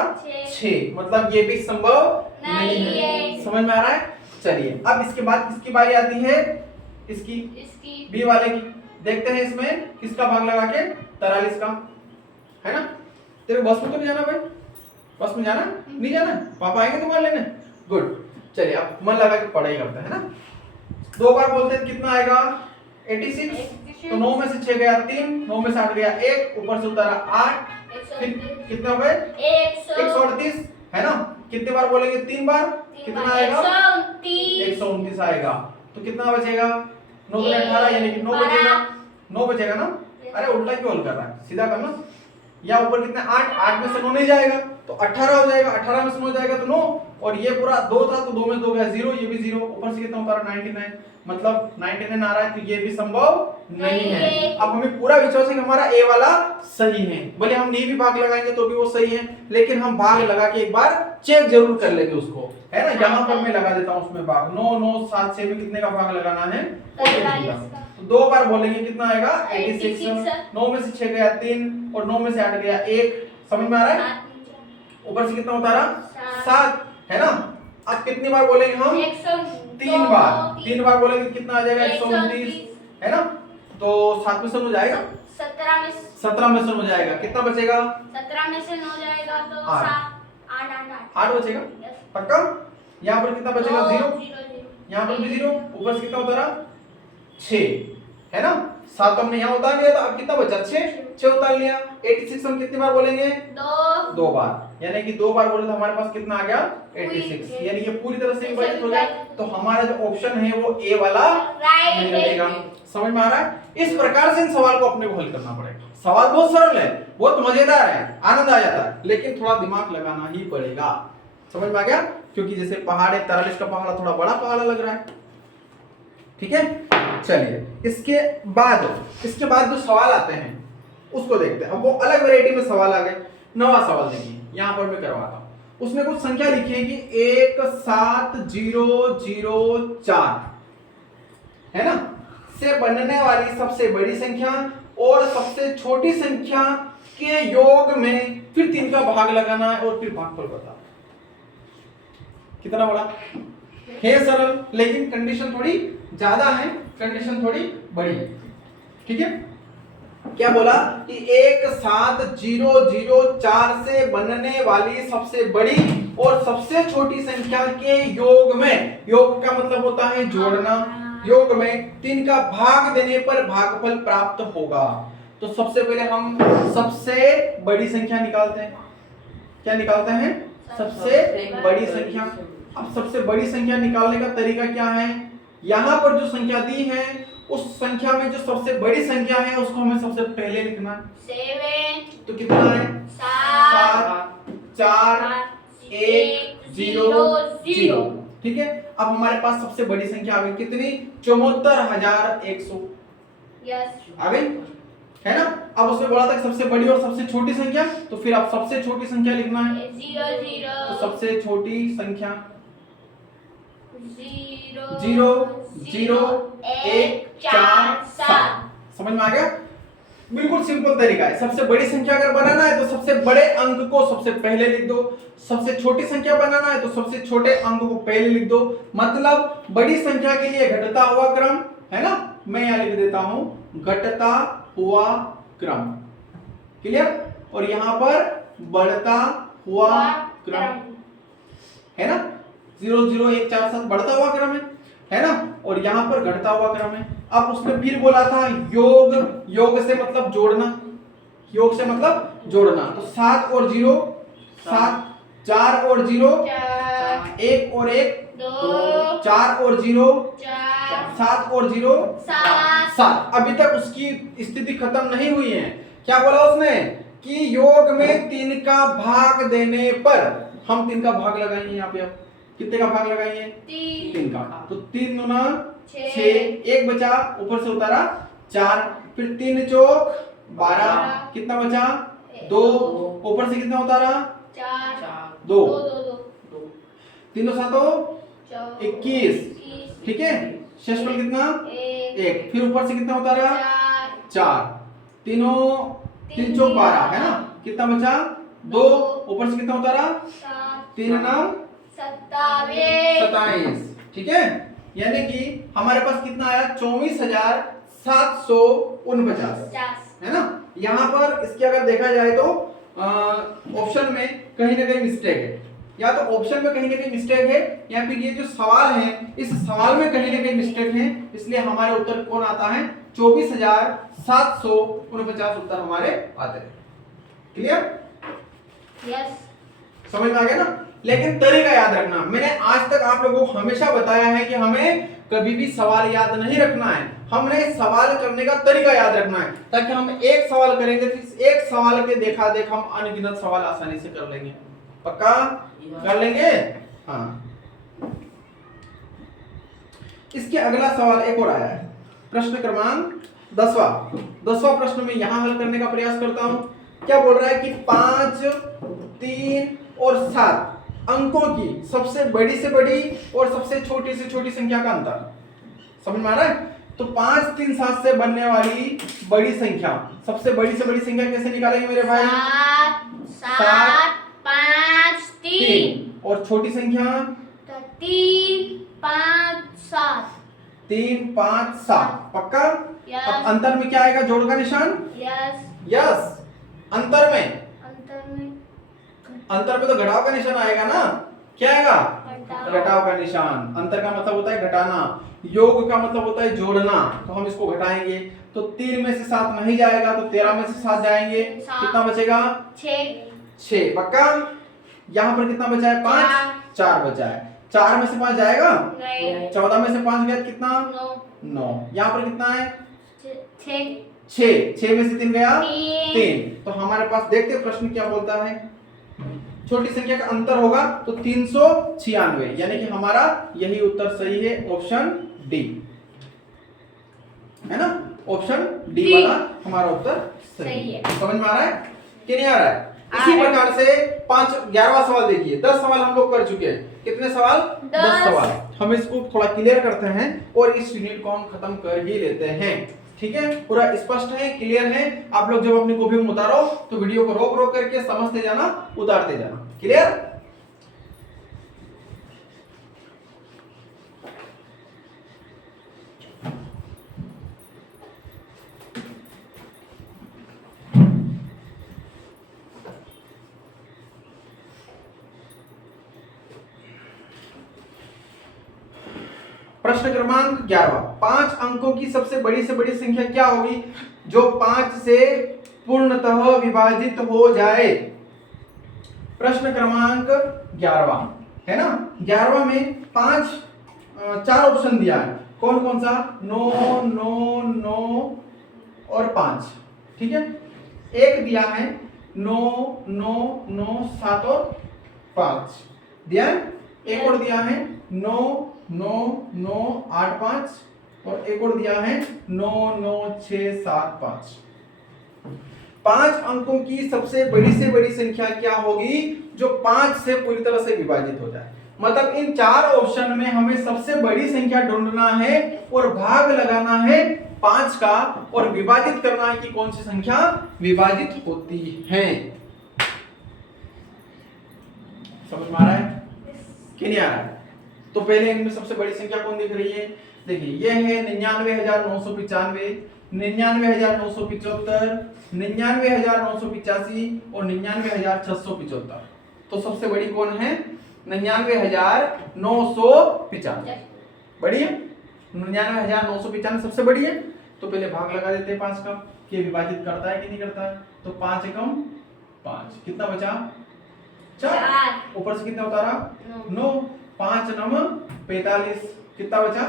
6। मतलब ये भी संभव नहीं है। समझ में आ रहा है? चलिए, अब इसके बाद किसकी बारी आती है? इसकी बी वाले की। देखते हैं इसमें किसका भाग लगा के? 43 का, है ना। तेरे बस में तो नहीं जाना भाई? बस में जाना नहीं जाना? पापा आएंगे तुम्हारे लेने? गुड। चलिए, अब मन लगा के पढ़ाई करते हैं ना। 2 बार बोलते हैं कितना आएगा? 86। तो 9 में से 6 गया 3, 9 में से 8 गया 1, ऊपर से उतारा 8। फिर कितने हो गए? 138 है ना। कितने बार बोलेंगे? 3 बार। कितना आएगा? 129 आएगा। तो कितना बचेगा? 9 में 18 यानी कि 9 बचेगा। 9 बचेगा ना। अरे उल्टा क्यों कर रहा है? सीधा करना। या ऊपर कितने? 8 में से 9 नहीं जाएगा तो 18 हो जाएगा। 18 में से 9 जाएगा तो 9, और ये पूरा 2 था तो 2 में 2 गया 0, ये भी 0, ऊपर से कितना उतारा? 99। मतलब 99 आ रहा है, तो ये भी संभव नहीं है। अब हमें पूरा विश्वास है कि हमारा ए वाला सही है। भले हम नहीं भी भाग लगाएंगे तो भी वो सही है, लेकिन हम भाग लगा के एक बार चेक जरूर कर लेंगे उसको, है ना। यहाँ पर मैं लगा देता हूँ उसमें भाग। 9 9 7 6 में कितने का भाग लगाना है? 2 बार बोलेंगे कितना आएगा? 86। 9 में से 6 गया 3, और 9 में से 8 गया 1। समझ में आ रहा है? ऊपर से कितना उतारा? 7 है ना। अब कितनी बार बोलेंगे हम? 3 बार। 3 बार बोलेंगे कितना आ जाएगा? 129 है ना। तो 7 में से 9 जाएगा? 17 में से 9 जाएगा। कितना बचेगा? 17 में से 9 जाएगा तो 8 बचेगा। पक्का? यहाँ पर कितना बचेगा? 0। यहाँ पर भी 0, ऊपर से कितना उतारा? 6 है ना। 7 हमने यहाँ उतार लिया, तो अब कितना बचा? 6 उतार लिया। 86 हम कितनी बार बोलेंगे? 2 बार। यानी कि 2 बार बोले तो हमारे पास कितना आ गया? 86। यानी ये पूरी तरह से विभाजित हो गया। तो हमारा जो ऑप्शन है वो ए वाला मिलेगा। समझ में आ रहा है? इस प्रकार से इन सवाल को अपने को हल करना पड़ेगा। सवाल बहुत सरल है, बहुत मजेदार है, आनंद आ जाता है, लेकिन थोड़ा दिमाग लगाना ही पड़ेगा। समझ में आ गया? क्योंकि जैसे पहाड़ है, 43 का पहाड़ थोड़ा बड़ा पहाड़ लग रहा है। ठीक है, चलिए इसके बाद जो सवाल आते हैं उसको देखते हैं। अब वो अलग वैरायटी में सवाल आ गए। 9वां सवाल देखिए, यहाँ पर मैं करवाता हूँ। उसमें कुछ संख्या लिखी है कि 17004 है ना, से बनने वाली सबसे बड़ी संख्या और सबसे छोटी संख्या के योग में फिर 3 का भाग लगाना है और फिर भागफल बताना। कितना बड़ा है? सरल, लेकिन कंडीशन थोड़ी ज्यादा है, कंडीशन थोड़ी बड़ी है। ठीक है, क्या बोला कि 17004 से बनने वाली सबसे बड़ी और सबसे छोटी संख्या के योग में, योग का मतलब होता है जोड़ना, योग में 3 का भाग देने पर भागफल प्राप्त होगा। तो सबसे पहले हम सबसे बड़ी संख्या निकालते हैं। क्या निकालते हैं? सबसे बड़ी संख्या। अब सबसे बड़ी संख्या निकालने का तरीका क्या है? यहाँ पर जो संख्या दी है उस संख्या में जो सबसे बड़ी संख्या है उसको हमें सबसे पहले लिखना है। 7 तो कितना है? 7 4 1 0 0। ठीक है, अब हमारे पास सबसे बड़ी संख्या आ गई कितनी? 74,100 आ गई, है ना। अब उसने बोला था सबसे बड़ी और सबसे छोटी संख्या, तो फिर अब सबसे छोटी संख्या लिखना है। 0 तो सबसे छोटी संख्या 0 0 1 4 7। समझ में आ गया? बिल्कुल सिंपल तरीका है। सबसे बड़ी संख्या अगर बनाना है तो सबसे बड़े अंक को सबसे पहले लिख दो, सबसे छोटी संख्या बनाना है तो सबसे छोटे अंक को पहले लिख दो। मतलब बड़ी संख्या के लिए घटता हुआ क्रम, है ना। मैं यहाँ लिख देता हूं घटता हुआ क्रम, क्लियर। और यहाँ पर बढ़ता हुआ क्रम, है ना। 0 0 1 4 7 बढ़ता हुआ क्रम है ना। और यहाँ पर घटता हुआ क्रम है। अब उसने फिर बोला था योग, योग से मतलब जोड़ना, योग से मतलब जोड़ना। तो 7 और 0 7, 4 और 0 1 और 1 2, 4 और 0 7 और 0 7। अभी तक उसकी स्थिति खत्म नहीं हुई है। क्या बोला उसने कि योग में 3 का भाग देने पर, हम 3 का भाग लगाएंगे यहाँ पे। अब कितने का भाग लगाएंगे? 3 का। तो 3 दूना 6, एक बचा, ऊपर से उतारा 4, फिर 3 चौक 12, कितना बचा? 2, ऊपर से कितना उतारा? 2, 3 दो 7 21, ठीक है। शेषफल कितना? 1, फिर ऊपर से कितना उतारा? 4, 3 चौक 12 है ना, कितना बचा? 2, ऊपर से कितना उतारा? 3 9 27, ठीक है। यानी कि हमारे पास कितना आया? 24,749 है ना। यहाँ पर इसके अगर देखा जाए तो ऑप्शन में कहीं ना कहीं मिस्टेक है, या तो ऑप्शन में कहीं ना कहीं मिस्टेक है, या फिर ये जो सवाल है इस सवाल में कहीं ना कहीं मिस्टेक है, इसलिए हमारे उत्तर कौन आता है? 24,749 उत्तर हमारे आते हैं। क्लियर? यस। समझ में आ गया ना। लेकिन तरीका याद रखना, मैंने आज तक आप लोगों को हमेशा बताया है कि हमें कभी भी सवाल याद नहीं रखना है, हमने सवाल करने का तरीका याद रखना है, ताकि हम एक सवाल करेंगे तो एक सवाल के देखा देख हम अनगिनत सवाल आसानी से कर लेंगे। पक्का कर लेंगे? हाँ। इसके अगला सवाल एक और आया है, प्रश्न क्रमांक 10वां प्रश्न में यहां हल करने का प्रयास करता हूं। क्या बोल रहा है कि 5, 3 और 7 अंकों की सबसे बड़ी से बड़ी और सबसे छोटी से छोटी संख्या का अंतर। समझ में आ रहा है? तो 5, 3, 7 से बनने वाली बड़ी संख्या, सबसे बड़ी से बड़ी संख्या कैसे निकालेंगे मेरे भाई? 7 5 3 और छोटी संख्या 3 5 7 3 5 7। पक्का? यस। अब अंतर में क्या आएगा? जोड़ का निशान। यस। यस। अंतर में तो घटाव का निशान आएगा ना। क्या आएगा? घटाव का निशान। अंतर का मतलब होता है घटाना, योग का मतलब होता है जोड़ना, तो हम इसको घटाएंगे। तो 3 में से 7 नहीं जाएगा, तो 13 में से 7 जाएंगे, कितना बचेगा? 6। पक्का? यहाँ पर कितना बचा है? 5, 4 बचा है। 4 में से 5 जाएगा? 14 में से 5 गया कितना? 9। यहाँ पर कितना है? 6 में से 3 गया? 3। तो हमारे पास देखते प्रश्न क्या बोलता है। छोटी संख्या का अंतर होगा तो 396, यानी कि हमारा यही उत्तर सही है, ऑप्शन डी है ना। ऑप्शन डी वाला हमारा उत्तर सही है। समझ में आ रहा है कि नहीं आ रहा है? इसी प्रकार से 11वां सवाल देखिए। 10 सवाल हम लोग कर चुके हैं। कितने सवाल? 10 सवाल। हम इसको थोड़ा क्लियर करते हैं और इस यूनिट को हम खत्म कर ही लेते हैं। ठीक है? पूरा स्पष्ट है, क्लियर है। आप लोग जब अपनी कॉपी में उतारो तो वीडियो को रोक रोक करके समझते जाना, उतारते जाना। क्लियर? प्रश्न क्रमांक 11। 5 अंकों की सबसे बड़ी से बड़ी संख्या क्या होगी जो 5 से पूर्णतः विभाजित हो जाए? प्रश्न क्रमांक 11 है ना। 11वां में 4 ऑप्शन दिया है। कौन कौन सा? 9 9 9 और 5। ठीक है। एक दिया है 9 9 9 7 और 5 दिया है। एक और दिया है 9 9 9 8 5 और एक और दिया है 9 9 6 7 5। 5 अंकों की सबसे बड़ी से बड़ी संख्या क्या होगी जो 5 से पूरी तरह से विभाजित हो जाए? मतलब इन 4 ऑप्शन में हमें सबसे बड़ी संख्या ढूंढना है और भाग लगाना है 5 का और विभाजित करना है कि कौन सी संख्या विभाजित होती है। समझ में आ रहा है कि नहीं आ रहा है? तो पहले इनमें सबसे बड़ी संख्या कौन दिख रही है? देखिए ये है 99,995, 99,975, 99,985 और 99,675। तो सबसे बड़ी कौन है? 99,995 बड़ी है। 99,995 सबसे बड़ी है। तो पहले भाग लगा देते हैं 5 का कि विभाजित करता है कि नहीं करता है। तो 5 एकम 5, कितना बचा? 4। ऊपर से कितना उतारा? 9। 5 9 45, कितना बचा?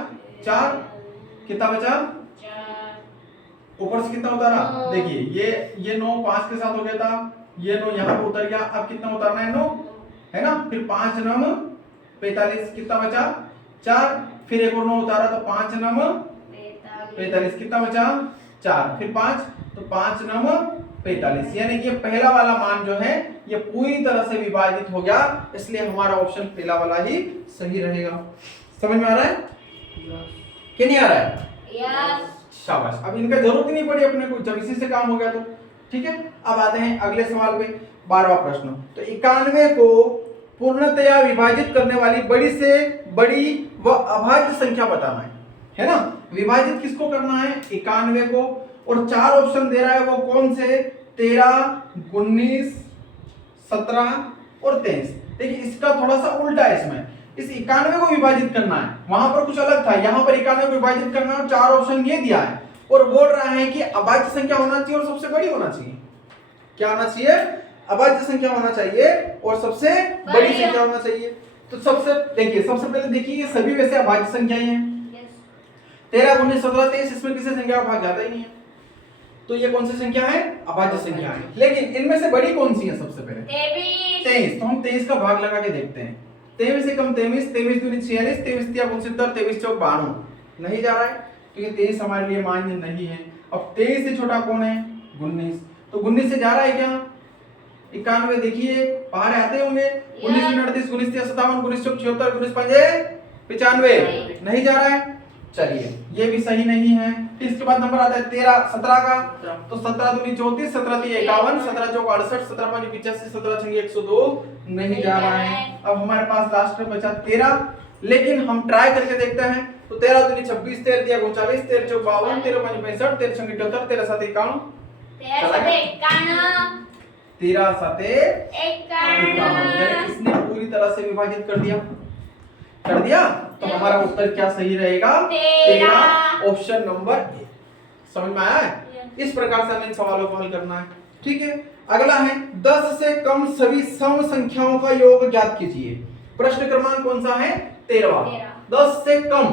4। कितना बचा? 4। ऊपर से कितना उतारा? देखिए ये 9 5 के साथ हो गया था, ये 9 यहाँ पर उतर गया। अब कितना उतारना है? 9 है ना। फिर 5 9 45 कितना बचा 4, फिर एक और 9 उतारा तो 5 नम 45 कितना बचा 4, फिर 5 तो 5 नम 45, यानी कि ये पहला वाला मान जो है ये पूरी तरह से विभाजित हो गया, इसलिए हमारा ऑप्शन पहला वाला ही सही रहेगा। समझ में आ रहा है कि नहीं आ रहा है? यस। शाबाश, अब इनका जरूरत ही नहीं पड़ी अपने को, जब इसी से काम हो गया तो ठीक है। अब आते हैं अगले सवाल पे, 12वां प्रश्न। तो 91 को पूर्णतया विभाजित करने वाली बड़ी से बड़ी व अभाज्य संख्या बताना है ना। विभाजित किसको करना है? 91 को, और 4 ऑप्शन दे रहा है, वो कौन से? 13, 19, 17 और 23। देखिए इसका थोड़ा सा उल्टा है, इसमें इस 91 को विभाजित करना है, वहां पर कुछ अलग था, यहाँ पर 91 को विभाजित करना है, 4 ऑप्शन ये दिया है और बोल रहा है कि अभाज्य संख्या होना चाहिए और सबसे बड़ी होना चाहिए। क्या होना चाहिए? अभाज्य संख्या होना चाहिए और सबसे बड़ी संख्या होना चाहिए। तो सबसे देखिए, सबसे पहले देखिए ये सभी वैसे अभाज्य संख्याएं हैं। 13, 19, 17, 23, इसमें किसी संख्या का भाग जाता ही नहीं है, तो ये कौन सी संख्या है? अभाज्य संख्या है। लेकिन इनमें से बड़ी कौन सी है? सबसे पहले 23। तो हम 23 का भाग लगा के देखते हैं। 23 से कम 23, 23 दूनी 46, 23 तिया 69, 23 चौक 92, नहीं जा रहा है क्योंकि 23 हमारे लिए मान्य नहीं है। अब 23 से छोटा कौन है? 19, तो 19 से जा रहा है क्या? 91 देखिए बाहर आते होंगे, 19 मिनट 38, 19 तिया 57, 19 चौक 76, 19 पंजे 95, नहीं जा रहा है। चलिए ये भी सही नहीं है। फिर इसके बाद नंबर आता है 13, 17 का, तो 17 दूनी 34, 17 तिया 51, 17 चौक 68, 17 पांच 85, 17 छंगे 102, नहीं जा रहा है। अब हमारे पास लास्ट में बचा 13, लेकिन हम ट्राई करके देखते हैं। तो 13 दूनी 26, 13 तिया 39, 13 चौक 52, 13 पांच 65, 13 छंगे 78, 13 सात 51, 13 सात 51, यानी इसने पूरी तरह से विभाजित कर दिया। तो हमारा उत्तर क्या सही रहेगा? 13, ऑप्शन नंबर ए। समझ में आया है? इस प्रकार से हमें इन सवालों को हल करना है। ठीक है, अगला है 10 से कम सभी सम संख्याओं का योग ज्ञात कीजिए। प्रश्न क्रमांक कौन सा है? 13वां। 10 से कम,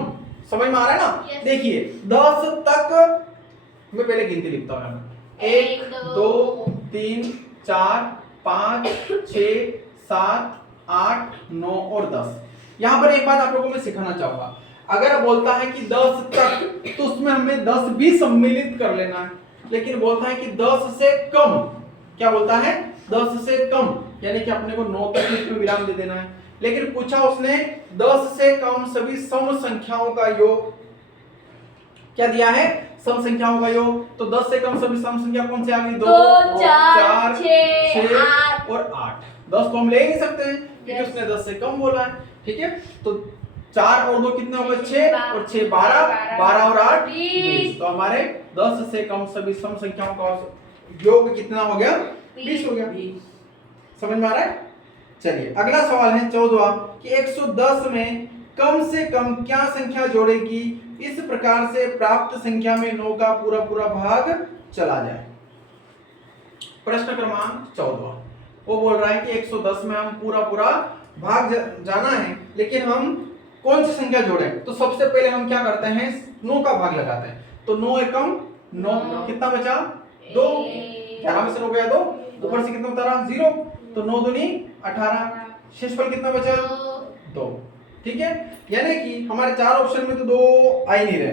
समझ में आ रहा है ना? देखिए 10 तक मैं पहले गिनती लिखता हूं, 1 2 3 4 5 6 7 8 9 और 10। यहाँ पर एक बात आप लोगों को मैं सिखाना चाहूंगा, अगर बोलता है कि 10 तक तो उसमें हमें 10 भी सम्मिलित कर लेना है, लेकिन बोलता है कि 10 से कम, क्या बोलता है? 10 से कम, यानी कि अपने को 9 तक इसमें विराम दे देना है। लेकिन पूछा उसने 10 से कम सभी सम संख्याओं का योग, क्या दिया है? सम संख्याओं का योग। तो 10 से कम सभी सम संख्या कौन सी आ गई? 2 4 6 और 8। 10 तो हम ले ही नहीं सकते हैं क्योंकि उसने 10 से कम बोला है। ठीक है, तो 4 और 2 कितने हो गए? 6 और 6 12, 12 और 8 20। तो हमारे 10 से कम सभी सम संख्याओं का योग कितना हो गया? 20 हो गया। समझ में आ रहा है? चलिए अगला सवाल है 14वां कि 110 में कम से कम क्या संख्या जोड़ेगी इस प्रकार से प्राप्त संख्या में 9 का पूरा पूरा भाग चला जाए। प्रश्न क्रमांक 14, वो बोल रहा है कि 110 में हम पूरा पूरा भाग जाना है, लेकिन हम कौन सी संख्या जोड़ें? तो सबसे पहले हम क्या करते हैं? 9 का भाग लगाते हैं। तो 9 एकम 9, कितना बचा? 2, 11 में से 9 गया 2, ऊपर से कितना उतारा? 0, तो 9 दूनी 18, शेषफल कितना बचा? 2। ठीक है, यानी कि हमारे 4 ऑप्शन में तो 2 आ ही नहीं रहे,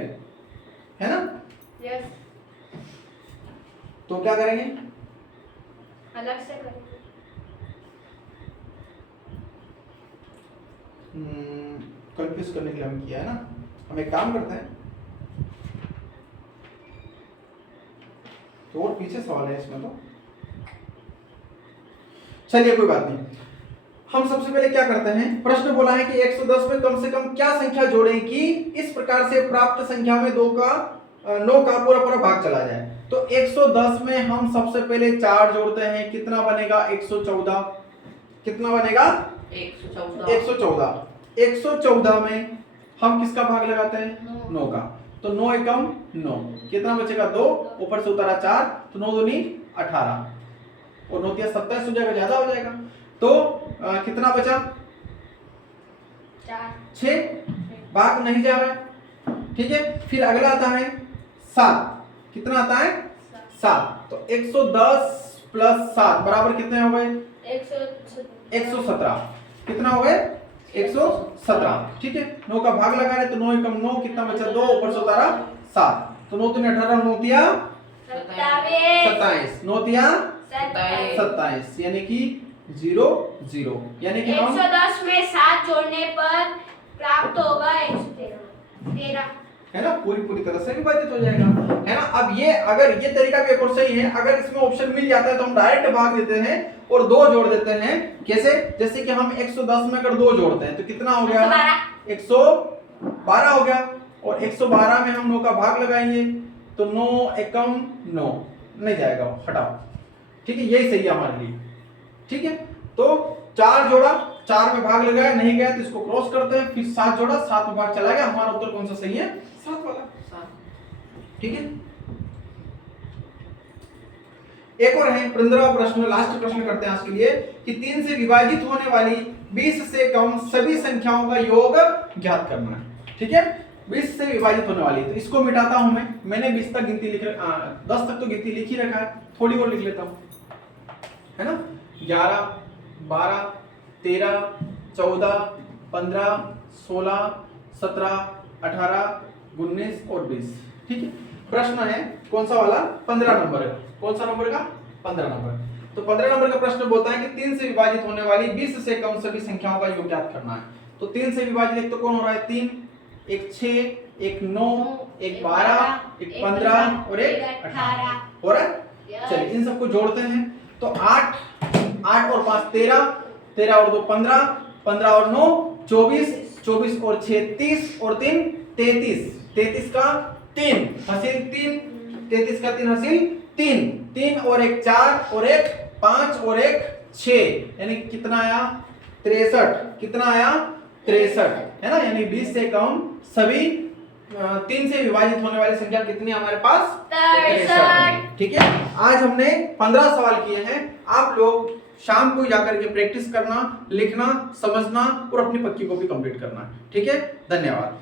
है ना? यस। तो क्या करेंगे? अलग से करेंगे। कंफ्यूज करने के लिए हम किया है ना। हम एक काम करते हैं, तो और पीछे सवाल है इसमें, तो चलिए कोई बात नहीं। हम सबसे पहले क्या करते हैं? प्रश्न बोला है कि 110 में कम से कम क्या संख्या जोड़ें कि इस प्रकार से प्राप्त संख्या में 9 का पूरा पूरा भाग चला जाए। तो 110 में हम सबसे पहले 4 जोड़ते हैं, कितना बनेगा? 114। कितना बनेगा? 114। 114 में हम किसका भाग लगाते हैं? 9 का। तो 9 एकम 9, कितना बचेगा? 2, ऊपर से उतारा 4, तो 9 दूनी 18 और 9 तिया 27 हो जाएगा, ज्यादा हो जाएगा। तो कितना बचा? 6, भाग नहीं जा रहा है। ठीक है, फिर अगला आता है 7। कितना आता है? 7। तो 110 प्लस 7 बराबर कितने हो गए? 117। कितना हो गए? 117, ठीक है। 9 का भाग लगा रहे तो 9 एकम 9, कितना बचा 2, ऊपर से उतारा 7, तो 9 3 18, 9 तिया 27, 9 तिया 27, यानी कि 0 0, यानी कि हम 110 में 7 जोड़ने पर प्राप्त होगा 113, है ना, पूरी तरह से विभाजित हो जाएगा, है ना। अब ये अगर ये तरीका भी एक और सही है, अगर इसमें ऑप्शन मिल जाता है तो हम डायरेक्ट भाग देते हैं और 2 जोड़ देते हैं। कैसे? जैसे कि हम 110 में अगर 2 जोड़ते हैं तो कितना हो गया? 112 हो गया, और 112 में हम 9 का भाग लगाएंगे तो 9 एकम 9 नहीं जाएगा, हटाओ, ठीक है, यही सही है हमारे लिए, ठीक है। तो 4 जोड़ा, 4 में भाग लगाया, नहीं गया तो इसको क्रॉस करते हैं, फिर 7 जोड़ा, 7 में भाग चला गया, हमारा उत्तर कौन सा सही है? 7 वाला, ठीक है। एक और है 15वां प्रश्न, लास्ट प्रश्न करते हैं आज के लिए कि 3 से विभाजित होने वाली 20 से कम सभी संख्याओं का योग ज्ञात करना है, ठीक है। 20 से विभाजित होने वाली, तो इसको मिटाता हूं मैंने 20 तक गिनती लिख 10 तक तो गिनती लिख ही रखा है, थोड़ी और लिख लेता हूं, है ना। 11 12 13 14 15 16 17 18 19 और 20, ठीक है। प्रश्न है कौन सा वाला? 15 नंबर है। कौन सा नंबर का? 15 नंबर। तो 15 नंबर का प्रश्न बोलता है कि 3 से विभाजित होने वाली 20 से कम सभी संख्याओं का योग ज्ञात करना है। तो 3 से विभाजित एक तो कौन हो रहा है? 3, एक 6, एक 9, एक 12, एक 15 और एक 18 हो रहा है। चलिए इन सबको जोड़ते हैं तो 8 और 5 13, 13 और 2 15, 15 और 9 24, 24 और 6 30 और 3 33, 33 का 3 हासिल 3, 33 का 3 हासिल 3, 3 और एक 4 और एक 5 और एक 6, यानी कितना आया? 63, कितना आया? 63, है ना। यानी 20 से कम सभी 3 से विभाजित होने वाली संख्या कितनी हमारे पास? 63, ठीक है। आज हमने 15 सवाल किए हैं। आप लोग शाम को जाकर के प्रैक्टिस करना, लिखना, समझना और अपनी पक्की कॉपी कंप्लीट करना, ठीक है। धन्यवाद।